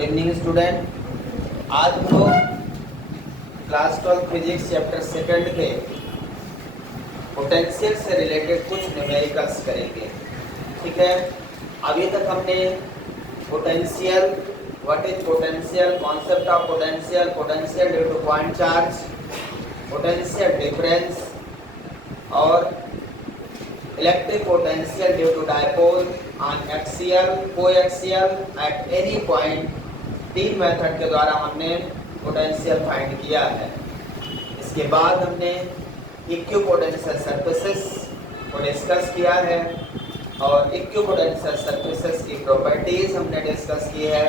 Good evening student. आज हम लोग क्लास 12 फिजिक्स चैप्टर सेकंड के पोटेंशियल से रिलेटेड कुछ न्यूमेरिकल्स करेंगे। ठीक है, अभी तक हमने potential, what is potential, concept of potential, potential due to point charge, potential difference और electric potential due to dipole on axial, coaxial at any point, तीन मेथड के द्वारा हमने पोटेंशियल फाइंड किया है। इसके बाद हमने इक्विपोटेंशियल सरफेसेस को डिस्कस किया है और इक्विपोटेंशियल सरफेसेस की प्रॉपर्टीज हमने डिस्कस की है।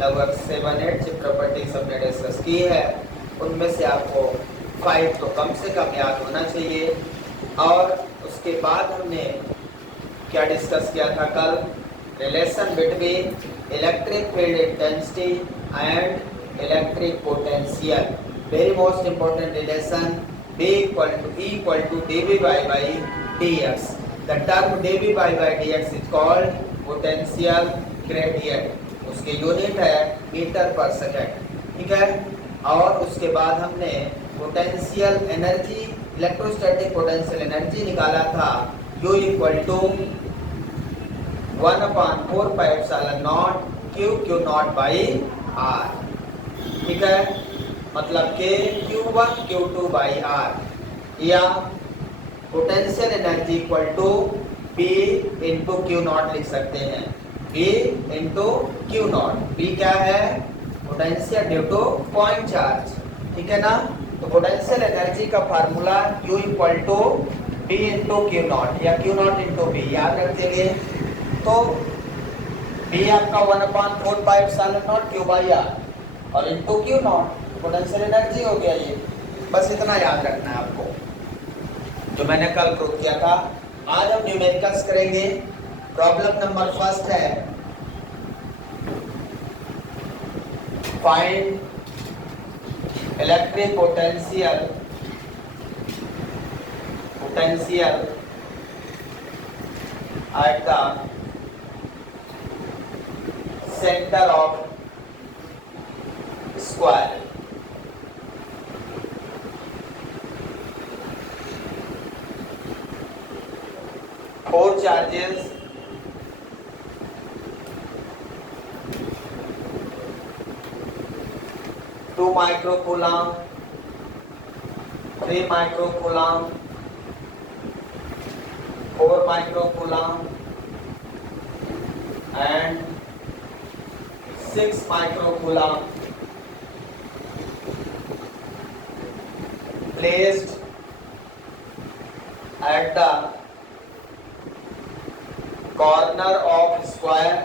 लगभग 7-8 प्रॉपर्टीज हमने डिस्कस की है। उनमें से आपको 5 तो कम से कम याद होना चाहिए। और उसके बाद हमने क्या डिस्कस किया था कल? Relation between electric field intensity and electric potential. Very most important relation, B equal to dV by dx. The term dV by dx is called potential gradient. उसके यूनिट है मीटर पर सेकेंड। ठीक है, और उसके बाद हमने potential energy, electrostatic potential energy निकाला था U equal to 1/4πε0 Q nought by R। ठीक है, मतलब के Q1 Q2 बाई R, या potential energy equal to B into Q nought लिख सकते हैं। B into Q nought. B क्या है? Potential due to point charge. ठीक है ना? तो पोटेंशियल एनर्जी का formula U equal to B into Q nought या Q नॉट इंटू B याद रख देंगे। तो B आपका 1/4πε0 Q बाई R और into Q nought potential energy हो गया। ये बस इतना याद रखना है आपको, जो मैंने कल प्रूव किया था। आज हम न्यूमेरिकल्स करेंगे। प्रॉब्लम नंबर फर्स्ट है, find electric potential at the centre of square. Four charges, two microcoulomb, 3 microcoulomb, 4 microcoulomb and 6 microcoulomb placed at the corner of square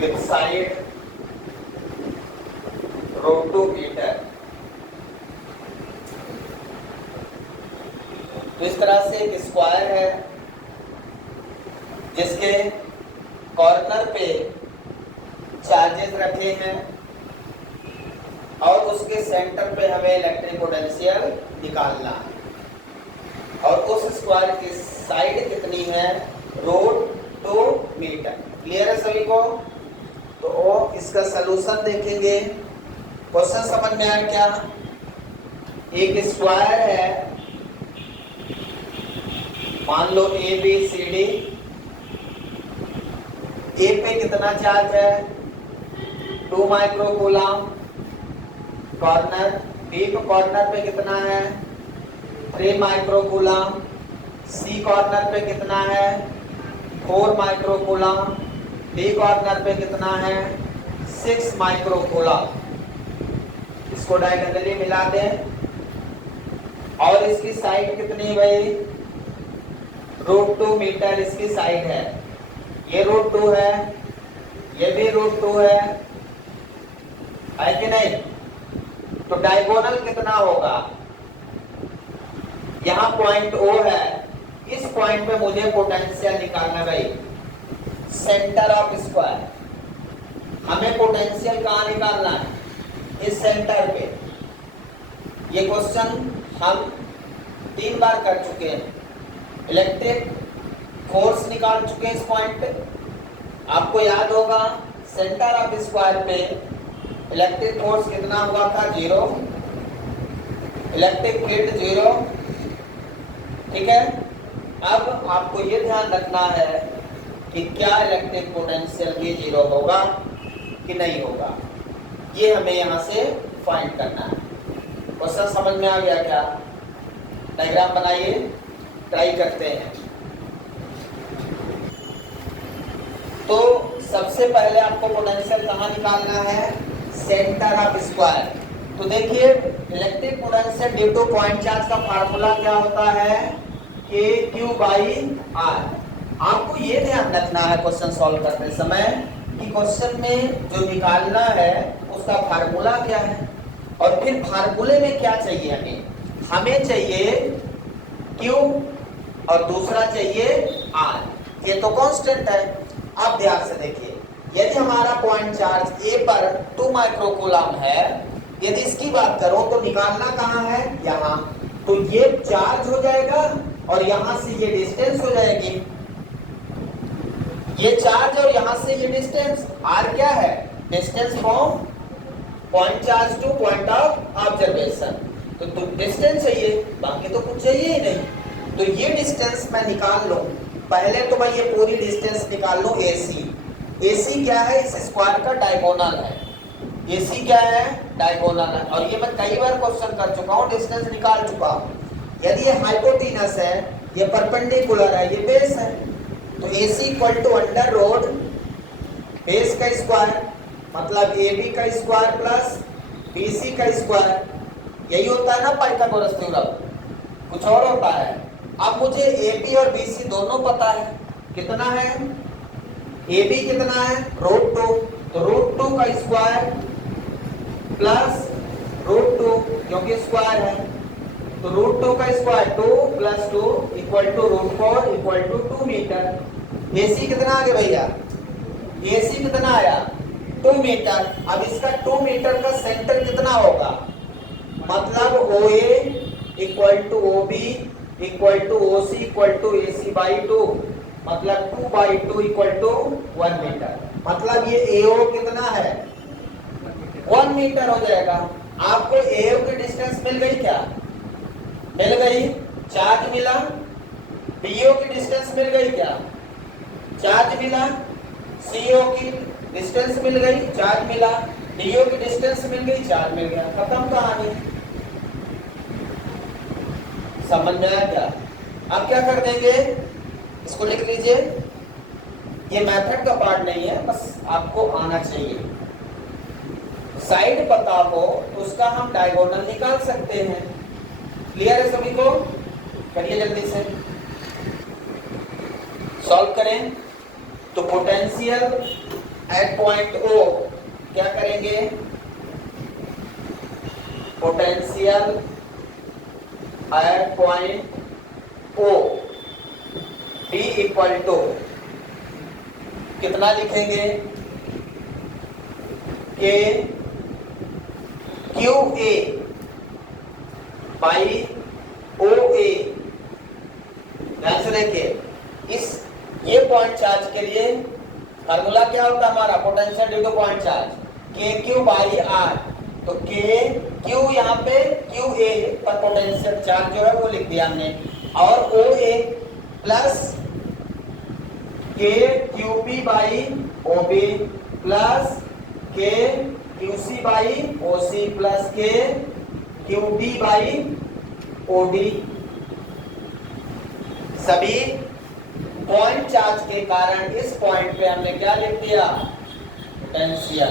with side rotometer। तो इस तरह से एक स्क्वायर है जिसके कॉर्नर पे चार्जेस रखे हैं और उसके सेंटर पे हमें इलेक्ट्रिक पोटेंशियल निकालना है। और उस स्क्वायर की साइड कितनी है? रोटोमीटर। क्लियर है सभी को? तो इसका सलूशन देखेंगे। क्वेश्चन समझ में आया क्या? एक स्क्वायर है, मान लो ABCD। ए पे कितना चार्ज है? 2 माइक्रोकूलम। कॉर्नर B को कॉर्नर पे कितना है? 3 माइक्रोकूलम। C कॉर्नर पे कितना है? 4 माइक्रोकूलम। D कॉर्नर पे कितना है? 6 माइक्रोकूलम। इसको डायगोनली मिला दें और इसकी साइड कितनी भाई? √2 इसकी साइड है। ये √2 है, ये भी √2 है कि नहीं? तो डायगोनल कितना होगा? यहाँ पॉइंट O है, इस पॉइंट पे मुझे पोटेंशियल निकालना भाई। सेंटर ऑफ स्क्वायर, हमें पोटेंशियल कहाँ निकालना है? इस सेंटर पे। ये क्वेश्चन हम 3 बार कर चुके हैं। इलेक्ट्रिक फोर्स निकाल चुके हैं इस पॉइंट पे। आपको याद होगा सेंटर ऑफ स्क्वायर पे इलेक्ट्रिक फोर्स कितना हुआ था, 0, इलेक्ट्रिक फील्ड 0, ठीक है। अब आपको ये ध्यान रखना है कि क्या इलेक्ट्रिक पोटेंशियल भी 0 होगा कि नहीं होगा, ये हमें यहाँ से फाइंड करना है। क्वेश्चन समझ में आ गया क्या? डायग्राम बनाइए, ट्राई करते हैं। तो सबसे पहले आपको पोटेंशियल कहाँ निकालना है, सेंटर ऑफ स्क्वायर। तो देखिए electric potential due to point charge का फार्मूला क्या होता है, KQ/R। आपको ये ध्यान रखना है क्वेश्चन सॉल्व करते समय कि क्वेश्चन में जो निकालना है उसका फार्मूला क्या है, और फिर फार्मूले में क्या चाहिए हमें चाहिए Q और दूसरा चाहिए R। ये तो कांस्टेंट है। अब ध्यान से देखिए, यदि हमारा पॉइंट चार्ज A पर 2 माइक्रोकूलम है, यदि इसकी बात करो तो निकालना कहाँ है, यहाँ। तो ये चार्ज हो जाएगा और यहां से ये डिस्टेंस हो जाएगी, ये चार्ज और यहां से ये डिस्टेंस। R क्या है, distance from point charge two point of observation. तो डिस्टेंस चाहिए, बाकी तो कुछ चाहिए ही नहीं। तो ये डिस्टेंस मैं निकाल लूं, पहले तो मैं ये पूरी डिस्टेंस निकाल लूं AC। AC क्या है, इस स्क्वायर का डायगोनल है। AC क्या है, डायगोनल है, और ये मैं कई बार क्वेश्चन कर चुका हूं, डिस्टेंस निकाल चुका हूं। यदि ये हाइपोटेनस है, ये परपेंडिकुलर है, ये बेस है, तो AC equal to under root base का स्क्वायर मतलब AB का स्क्वायर प्लस BC का स्क्वायर। यही होता है ना पाइथागोरस थ्योरम, कुछ और होता है। अब मुझे AB और BC दोनों पता है, कितना है, AB कितना है, √2, तो √2 का स्क्वायर प्लस √2 क्योंकि स्क्वायर है, तो √2 का स्क्वायर 2 + 2 = √4 = 2 मीटर। AC कितना आ गया भैया, AC कितना आया, 2 मीटर। अब इसका 2 मीटर का सेंटर कितना होगा, मतलब OA = OB = OC = AC/2, मतलब 2/2 = 1 मीटर। मतलब ये AO कितना है, 1 मीटर हो जाएगा। आपको AO की डिस्टेंस मिल गई क्या, मिल गई, चार्ज मिला। BO की डिस्टेंस मिल गई क्या, चार्ज मिला। CO की डिस्टेंस मिल गई, चार्ज मिला। DO की डिस्टेंस मिल गई, चार्ज मिल गया, खत्म कहानी। समझ में आया क्या? अब क्या कर देंगे, इसको लिख लीजिए। ये मेथड का पार्ट नहीं है, बस आपको आना चाहिए। साइड पता हो तो उसका हम डायगोनल निकाल सकते हैं। क्लियर है सभी को? करिए जल्दी से, सॉल्व करें। तो पोटेंशियल एट पॉइंट O क्या करेंगे, potential at point O D = कितना लिखेंगे, कि QA by OA। ध्यान से देखिए, इस ये पॉइंट चार्ज के लिए फार्मूला क्या होता है हमारा, potential due to point charge, KQ/R। तो Q यहाँ पे QA पर पोटेंशियल चार्ज जो है वो लिख दिया हमने, और OA plus KQB/OB plus KQC/OC plus KQD/OD। सभी पॉइंट चार्ज के कारण इस पॉइंट पे हमने क्या लिख दिया, पोटेंशियल।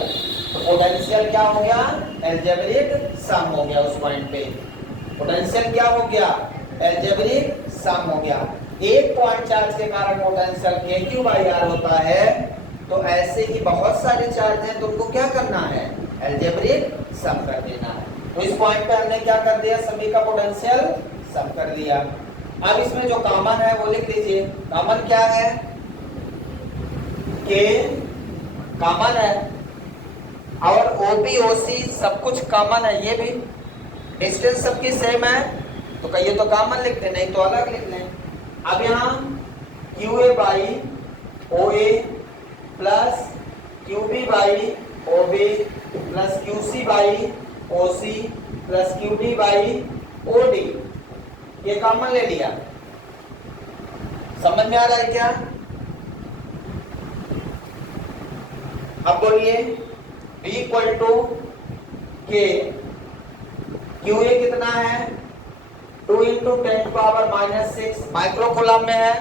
तो पोटेंशियल क्या हो गया, अलजेब्रिक सम हो गया। उस पॉइंट पे पोटेंशियल क्या हो गया, अलजेब्रिक सम हो गया। एक पॉइंट चार्ज के कारण पोटेंशियल KQ/R होता है, तो ऐसे ही बहुत सारे चार्ज हैं, तो उनको क्या करना है, अलजेब्रिक सम कर देना है। तो इस पॉइंट पे हमने क्या कर दिया, सभी का पोटेंशियल सम कर दिया। अब इसमें जो कॉमन है वो लिख लीजिए। कॉमन क्या है, K कॉमन है, और OB OC सब कुछ कॉमन है, ये भी डिस्टेंस सबकी सेम है, तो कहिए तो कॉमन लिख लें, नहीं तो अलग लिख लें। अब यहाँ QA by OA plus QB by OB plus QC by OC plus QD by OD, ये कॉमन ले लिया। समझ में आ रहा है क्या? अब बोलिए B इक्वल टू के QA कितना है 2 इंटू 10 पावर -6 माइक्रो कूलम में है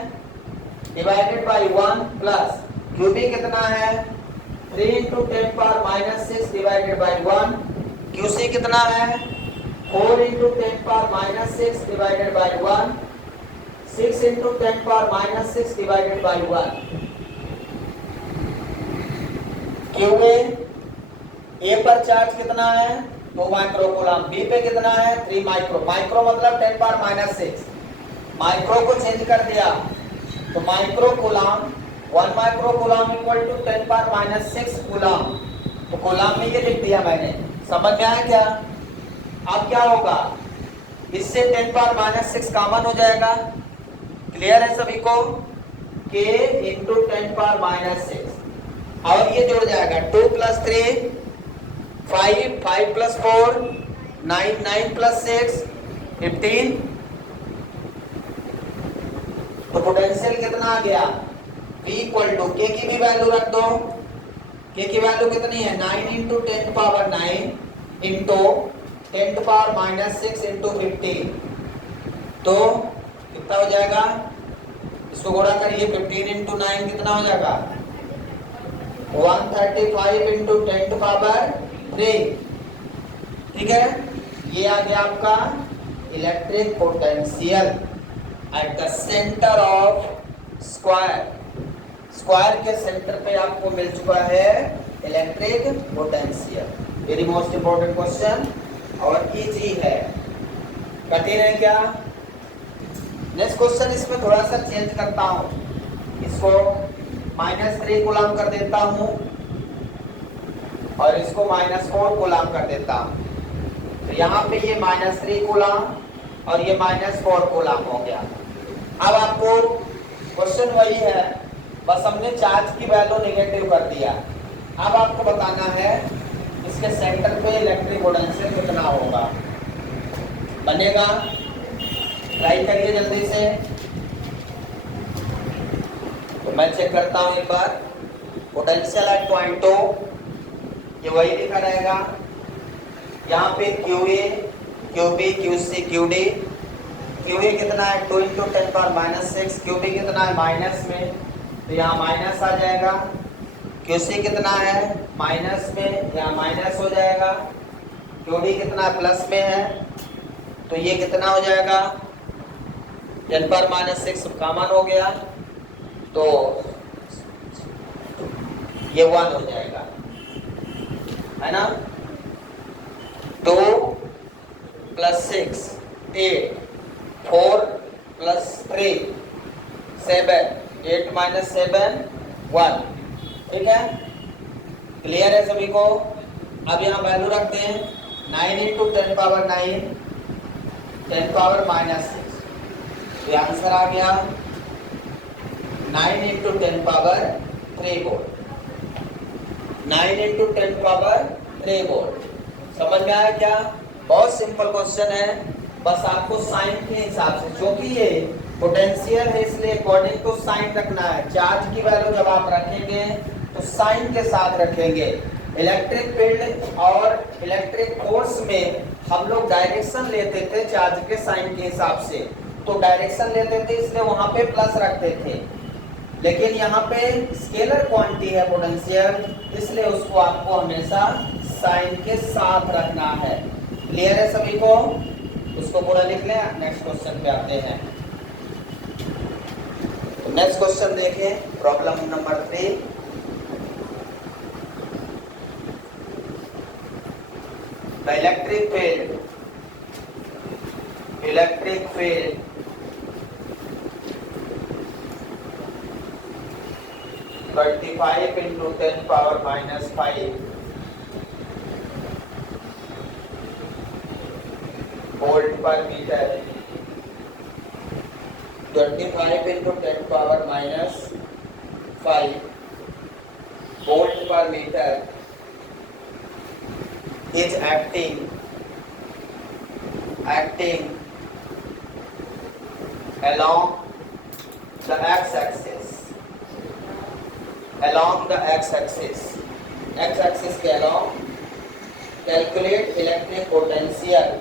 डिवाइडेड बाई 1 प्लस QB कितना है 3 into 10 power -6 divided by 1, QC कितना है 4 into 10 power -6 divided by 1, 6 into 10 power -6 divided by 1। QA A पर चार्ज कितना है 2 माइक्रो कूलम, B पे कितना है 3 माइक्रो, माइक्रो मतलब 10 पावर -6, माइक्रो को चेंज कर दिया तो micro coulomb 1 micro coulomb equal to 10 power -6 coulomb, तो कूलम में ये लिख दिया मैंने। समझ में आया क्या? अब क्या होगा इससे 10 पावर -6 कॉमन हो जाएगा। क्लियर है सभी को? K इंटू 10 पावर -6 और ये जुड़ जाएगा 2 प्लस 3 5, 5 प्लस 4 9, 9 प्लस 6 15। तो पोटेंशियल कितना आ गया V इक्वल टू K की भी वैल्यू रख दो। K की वैल्यू कितनी है 9 into 10 power 9 into 10 power -6 into 15, तो कितना हो जाएगा? इसको गुणा करिए 15 इंटू 9 कितना हो जाएगा 135 इंटू 10 पावर 3। ठीक है, ये आ गया आपका electric potential at the centre of square. Square के सेंटर पे आपको मिल चुका है electric potential. Very most important question और इजी है, कठिन है क्या? नेक्स्ट क्वेश्चन इसमें थोड़ा सा चेंज करता हूं, इसको -3 कूलम कर देता हूं और इसको -4 कूलम कर देता हूं। तो यहाँ पे ये -3 कूलम और ये -4 कूलम हो गया। अब आपको क्वेश्चन वही है, बस हमने चार्ज की वैल्यू नेगेटिव कर दिया। अब आपको बताना है इसके सेंटर पे इलेक्ट्रिक पोटेंशियल कितना होगा। बनेगा? ट्राई करिए जल्दी से। तो मैं चेक करता हूं एक बार। पोटेंशियल एट पॉइंट 2 ये वही लिखा रहेगा। यहाँ पे QA, QB, QC, QD। QA कितना है 2 इंटू 10 पावर -6, QB कितना है माइनस में, तो यहाँ माइनस आ जाएगा। QC कितना है माइनस में, यहाँ माइनस हो जाएगा। QD कितना प्लस में है, तो ये कितना हो जाएगा 10 पावर -6 कॉमन हो गया, तो ये 1 हो जाएगा, है ना। 2 प्लस 6 8, 4 प्लस 3 7, 8 माइनस 7 1। ठीक है, क्लियर है सभी को? अब यहाँ वैल्यू रखते हैं 9 इंटू 10 पावर 9 10 पावर -6, ये आंसर आ गया 9 into 10 power 3 volt. 9 into 10 power 3 volt. समझ में आया क्या? बहुत सिंपल क्वेश्चन है, बस आपको साइन के हिसाब से, जो कि ये पोटेंशियल है इसलिए अकॉर्डिंग टू साइन रखना है। चार्ज की वैल्यू जब आप रखेंगे तो साइन के साथ रखेंगे। इलेक्ट्रिक फील्ड और इलेक्ट्रिक फोर्स में हम लोग डायरेक्शन लेते थे चार्ज के साइन के हिसाब से, तो डायरेक्शन लेते थे इसलिए वहां पे प्लस रखते थे। लेकिन यहाँ पे स्केलर क्वांटिटी है पोटेंशियल, इसलिए उसको आपको हमेशा साइन के साथ रखना है। क्लियर है सभी को? उसको पूरा लिख लें। नेक्स्ट क्वेश्चन पे आते हैं। नेक्स्ट क्वेश्चन देखें, problem number 3। The electric field 25 into 10 power minus 5 volt per meter 25 into 10 power minus 5 volt per meter is acting along the x-axis के along. Calculate electric potential.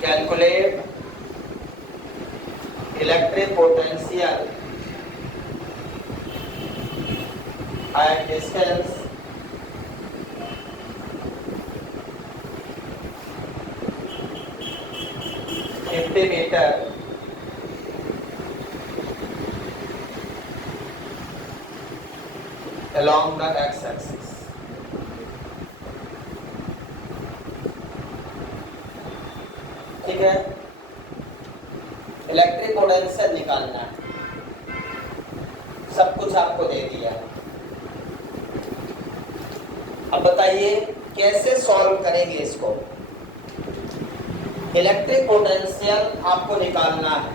Calculate electric potential at distance 50 meter along the x-axis. ठीक है, electric potential निकालना है, सब कुछ आपको दे दिया। अब बताइए कैसे सॉल्व करेंगे इसको। इलेक्ट्रिक पोटेंशियल आपको निकालना है,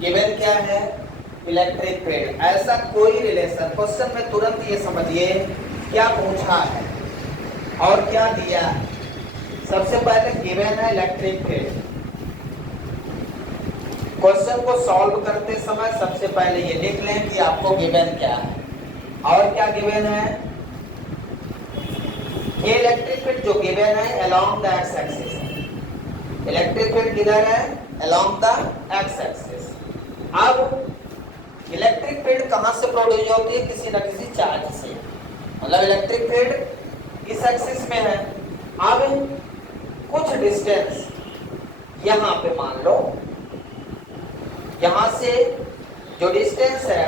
गिवन क्या है, इलेक्ट्रिक फील्ड। ऐसा कोई रिलेशन क्वेश्चन में तुरंत ये समझिए क्या पूछा है और क्या दिया है। सबसे पहले गिवन है इलेक्ट्रिक फील्ड। क्वेश्चन को सॉल्व करते समय सबसे पहले ये लिख लें कि आपको गिवन क्या है और क्या गिवन है। ये इलेक्ट्रिक फील्ड जो गिवन है अलोंग द एक्स एक्सिस है। इलेक्ट्रिक फील्ड किधर है, अलोंग द एक्स एक्सिस। अब इलेक्ट्रिक फील्ड कहां से प्रोड्यूस होती है, किसी न किसी चार्ज से, मतलब इलेक्ट्रिक फील्ड इस एक्सिस में है। अब कुछ डिस्टेंस यहां पे मान लो, यहां से जो डिस्टेंस है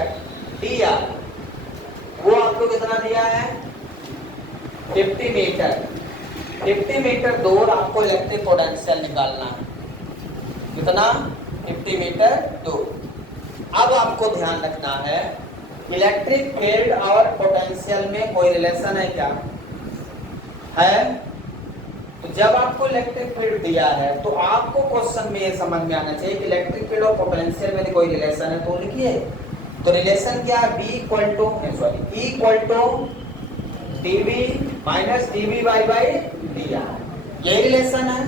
dr वो आपको कितना दिया है 50 मीटर। 50 मीटर दूर आपको इलेक्ट्रिक पोटेंशियल निकालना है। कितना, 50 मीटर दूर। अब आपको ध्यान रखना है इलेक्ट्रिक फील्ड और पोटेंशियल में कोई रिलेशन है क्या, है। तो जब आपको इलेक्ट्रिक फील्ड दिया है तो आपको क्वेश्चन में ये समझ में आना चाहिए कि इलेक्ट्रिक फील्ड और पोटेंशियल में कोई रिलेशन है तो लिखिए। तो रिलेशन क्या है, E equal to dV minus dV by dr। यही रिलेशन है,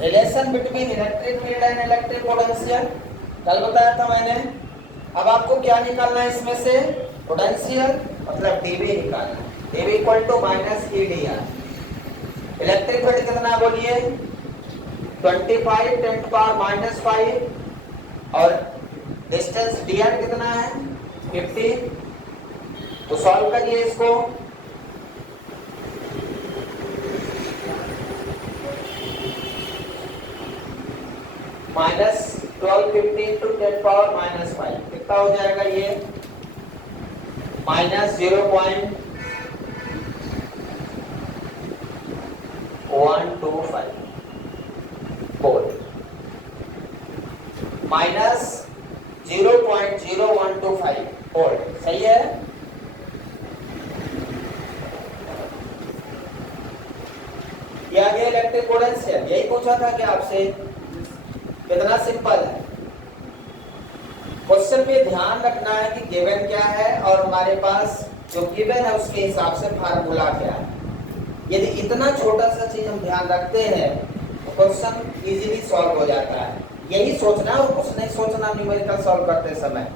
relation between electric field and electric potential. कल बताया था मैंने। अब आपको क्या निकालना है इसमें से, पोटेंशियल मतलब dV निकालना। dV equal to minus E dr। Electric field कितना बोलिए, 25 10 पावर माइनस 5 और डिस्टेंस dr कितना है 50। तो सॉल्व करिए इसको। माइनस 1250 टू 10 पावर माइनस 5 कितना हो जाएगा, ये माइनस 0.125 वोल्ट, माइनस 0.0125 वोल्ट। सही है। ये आ गया इलेक्ट्रिक पोटेंशियल। यही पूछा था कि आपसे, कितना सिंपल है। क्वेश्चन में ध्यान रखना है कि गिवन क्या है और हमारे पास जो गिवन है उसके हिसाब से फार्मूला क्या है। यदि इतना छोटा सा चीज हम ध्यान रखते हैं तो क्वेश्चन इजीली सॉल्व हो जाता है। यही सोचना और कुछ नहीं सोचना न्यूमेरिकल सॉल्व करते समय,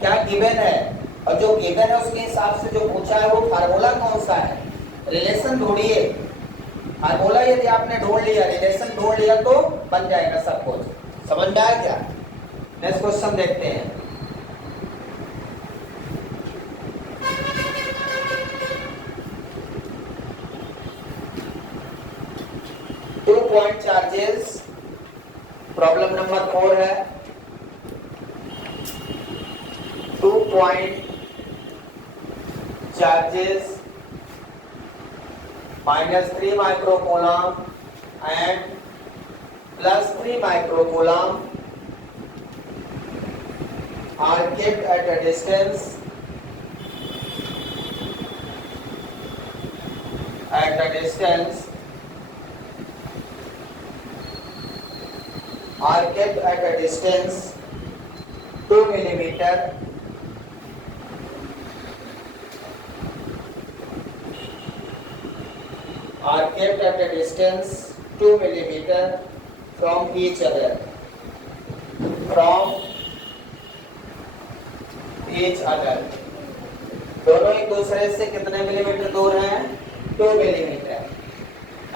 क्या गिवन है और जो गिवन है उसके हिसाब से जो पूछा है वो फार्मूला कौन सा है, रिलेशन ढूंढिए। फार्मूला यदि आपने ढूंढ लिया, रिलेशन ढूंढ लिया तो बन जाएगा सब कुछ। समझ में आया क्या। नेक्स्ट क्वेश्चन देखते हैं। Two point charges, problem number 4 है। 2 point charges -3 microcoulomb and +3 microcoulomb are kept at a distance are kept at a distance 2 millimeter are kept at a distance 2 millimeter from each other. From each other. दोनों एक दूसरे से कितने millimetre दूर हैं? 2 millimeter.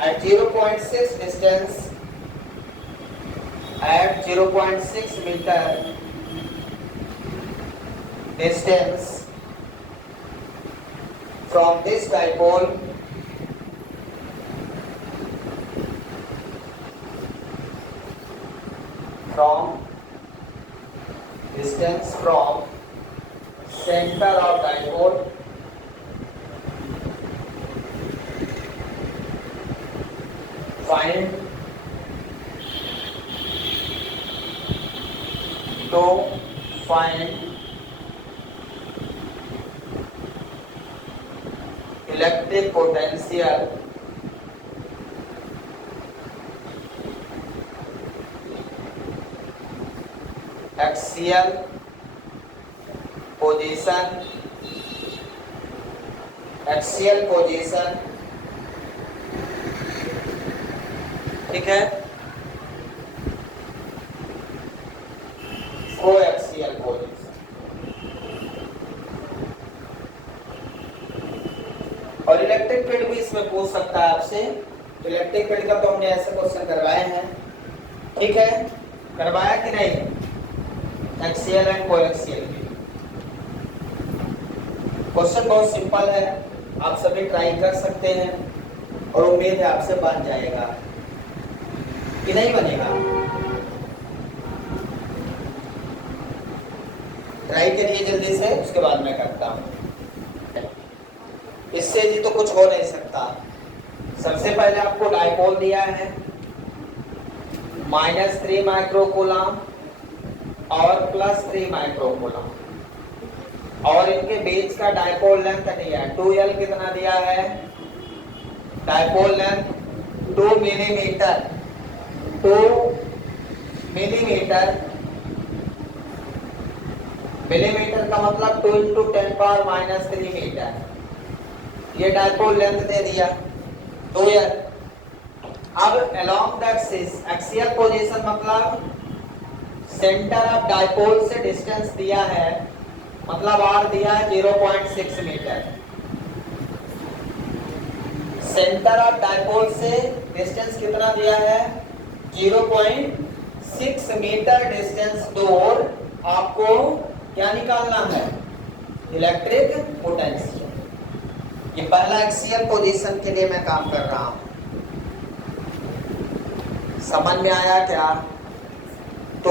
At 0.6 distance, at 0.6 meter distance from this dipole, from distance from center of dipole find electric potential axial position, ठीक है, coaxial position. और इलेक्ट्रिक फील्ड भी इसमें पूछ सकता है आपसे। इलेक्ट्रिक फील्ड का तो हमने ऐसे क्वेश्चन करवाए हैं, ठीक है, करवाया कि नहीं? एक्सियल एंड कोएक्सियल क्वेश्चन बहुत सिंपल है, आप सभी ट्राई कर सकते हैं और उम्मीद है आपसे बन जाएगा कि नहीं बनेगा। ट्राई करिए जल्दी से, उसके बाद मैं करता हूं। इससे जी तो कुछ हो नहीं सकता। सबसे पहले आपको डायपोल दिया है -3 माइक्रोकूलम और +3 माइक्रोकूलम, और इनके बीच का डायपोल लेंथ दिया है 2L। कितना दिया है? Dipole length 2 millimetre. 2 millimetre, millimetre का मतलब 2 × 10⁻³ मीटर। ये डायपोल लेंथ दे दिया 2L। अब along the axis, axial position मतलब सेंटर ऑफ डायपोल से डिस्टेंस दिया है, मतलब R दिया है 0.6 मीटर। सेंटर ऑफ डायपोल से डिस्टेंस कितना दिया है? 0.6 मीटर डिस्टेंस दूर आपको क्या निकालना है? Electric potential. ये पहला एक्सियल पोजीशन के लिए मैं काम कर रहा हूं। समझ में आया क्या? तो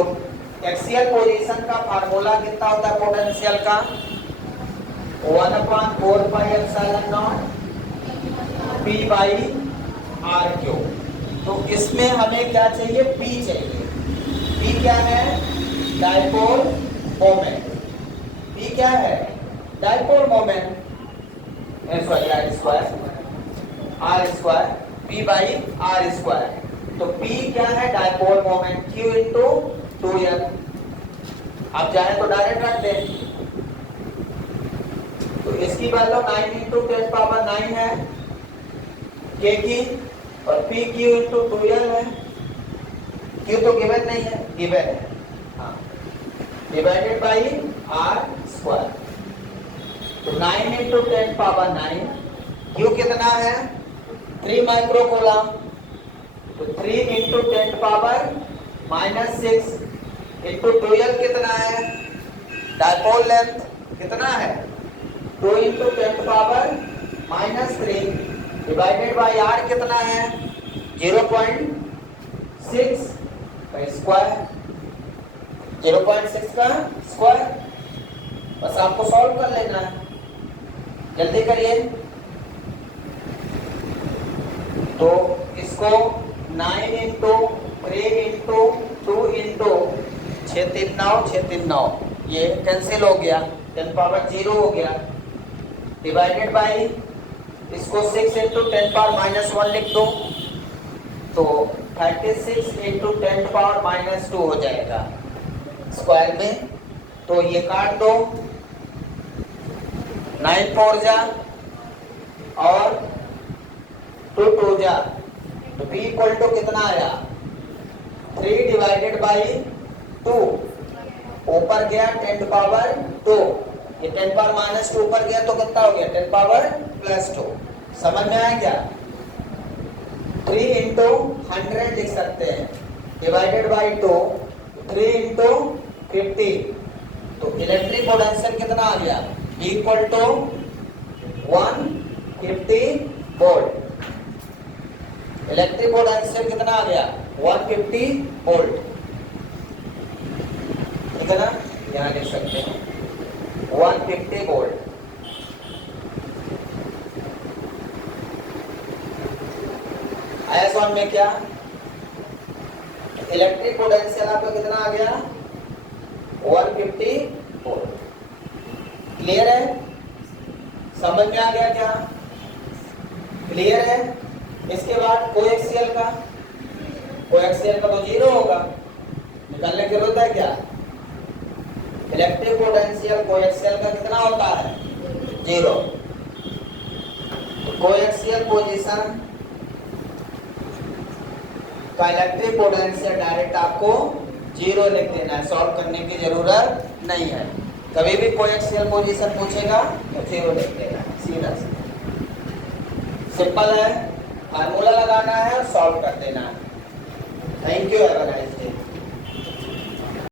एक्सियल पोजीशन का फार्मूला कितना होता है पोटेंशियल का? 1/4πε0 P/r³। तो इसमें हमें क्या चाहिए? P चाहिए। P क्या है? Dipole moment. P क्या है? Dipole moment. Sorry r², P/r²। तो P क्या है? Dipole moment. Q × 2L। आप चाहे तो डायरेक्ट रख दें। तो इसकी वैल्यू 9 × 10⁻⁹ है K की, और PQ × 2L है। Q तो गिवन नहीं है, गिवन है, हाँ, डिवाइडेड बाई r²। तो 9 × 10⁻⁹। Q कितना है? 3 माइक्रोकूलम। तो 3 × 10⁻⁻6 इंटू 2L कितना है? डायपोल लेंथ कितना है? 2 × 10⁻³ डिवाइडेड बाई R कितना है? 0.6 का स्क्वायर। 0.6 का स्क्वायर। बस आपको सॉल्व कर लेना है, जल्दी करिए। तो इसको 9 × 3 × 2 × 6 3 9 6 3 9 ये कैंसिल हो गया, 10⁻0 हो गया, डिवाइडेड बाई इसको 6 × 10⁻⁻1 लिख दो। तो 36 इंटू 10⁻⁻2 हो जाएगा स्क्वायर में। तो ये काट दो, 9 4 जा और 2 2 जा, तो b इक्वल टू कितना आया 3 डिवाइडेड बाई 2, ऊपर गया 10⁻², ये 10⁻⁻2 ऊपर गया तो कितना हो गया 10⁻+2। समझ में आया क्या? 3 इंटू 100 लिख सकते हैं, डिवाइडेड बाई 2, 3 इंटू 50, तो इलेक्ट्रिक पोटेंशियल कितना आ गया B equal to 150 volt. Electric potential कितना आ गया 150 वोल्ट, ठीक है ना? यहाँ लिख सकते हैं 150 वोल्ट। आया समझ में क्या? इलेक्ट्रिक पोटेंशियल आपका कितना आ गया 150 वोल्ट। क्लियर है? समझ में आ गया क्या? क्लियर है? इसके बाद कोएक्सियल का तो 0 होगा, निकालने की जरूरत है क्या? इलेक्ट्रिक पोटेंशियल कोएक्सियल का कितना होता है 0। तो कोएक्सियल पोजीशन का इलेक्ट्रिक पोटेंशियल डायरेक्ट आपको 0 लिख देना है, सॉल्व करने की जरूरत नहीं है। कभी भी कोएक्सियल पोजीशन पूछेगा तो 0 लिख देना है, सीधा सिंपल है। फार्मूला लगाना है और सॉल्व कर देना है। Thank you, have a nice day.